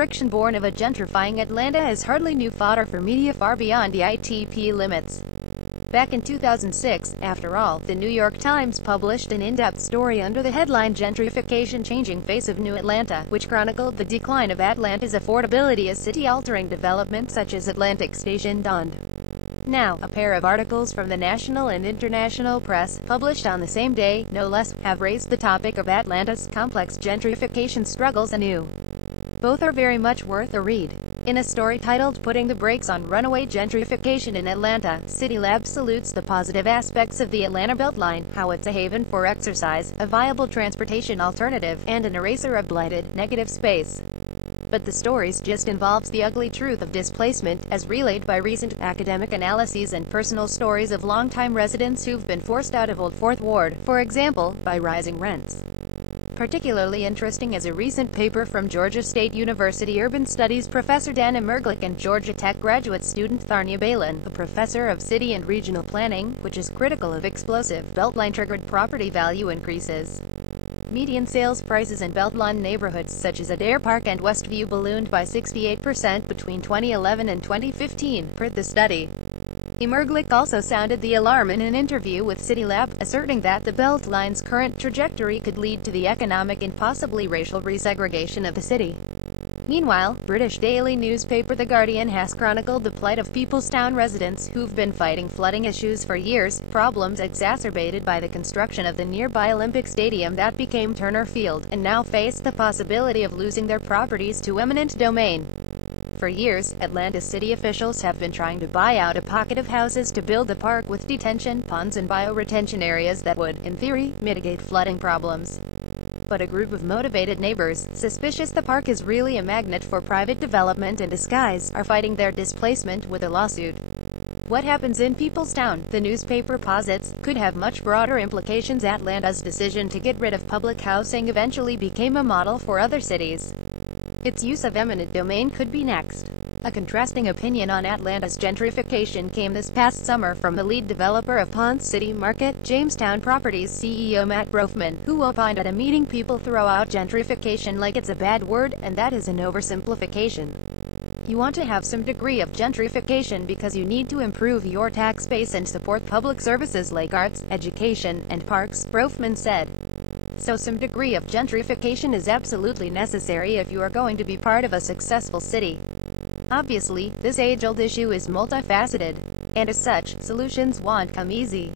friction born of a gentrifying Atlanta is hardly new fodder for media far beyond the ITP limits. Back in 2006, after all, the New York Times published an in-depth story under the headline Gentrification Changing Face of New Atlanta, which chronicled the decline of Atlanta's affordability as city-altering developments such as Atlantic Station dawned. Now, a pair of articles from the national and international press, published on the same day, no less, have raised the topic of Atlanta's complex gentrification struggles anew. Both are very much worth a read. In a story titled Putting the Brakes on Runaway Gentrification in Atlanta, CityLab salutes the positive aspects of the Atlanta Beltline, how it's a haven for exercise, a viable transportation alternative, and an eraser of blighted, negative space. But the story's gist involves the ugly truth of displacement, as relayed by recent academic analyses and personal stories of longtime residents who've been forced out of Old Fourth Ward, for example, by rising rents. Particularly interesting is a recent paper from Georgia State University Urban Studies professor Dana Merglick and Georgia Tech graduate student Tharnia Balin, a professor of city and regional planning, which is critical of explosive, beltline-triggered property value increases. Median sales prices in Beltline neighborhoods such as Adair Park and Westview ballooned by 68% between 2011 and 2015, per the study. Merglick also sounded the alarm in an interview with CityLab, asserting that the Beltline's current trajectory could lead to the economic and possibly racial resegregation of the city. Meanwhile, British daily newspaper The Guardian has chronicled the plight of Peoplestown residents who've been fighting flooding issues for years, problems exacerbated by the construction of the nearby Olympic Stadium that became Turner Field, and now face the possibility of losing their properties to eminent domain. For years, Atlanta city officials have been trying to buy out a pocket of houses to build a park with detention ponds and bioretention areas that would, in theory, mitigate flooding problems. But a group of motivated neighbors, suspicious the park is really a magnet for private development in disguise, are fighting their displacement with a lawsuit. What happens in Peoplestown, the newspaper posits, could have much broader implications. Atlanta's decision to get rid of public housing eventually became a model for other cities. Its use of eminent domain could be next. A contrasting opinion on Atlanta's gentrification came this past summer from the lead developer of Ponce City Market, Jamestown Properties CEO Matt Brofman, who opined at a meeting people throw out gentrification like it's a bad word, and that is an oversimplification. You want to have some degree of gentrification because you need to improve your tax base and support public services like arts, education, and parks, Brofman said. So some degree of gentrification is absolutely necessary if you are going to be part of a successful city. Obviously, this age-old issue is multifaceted, and as such, solutions won't come easy.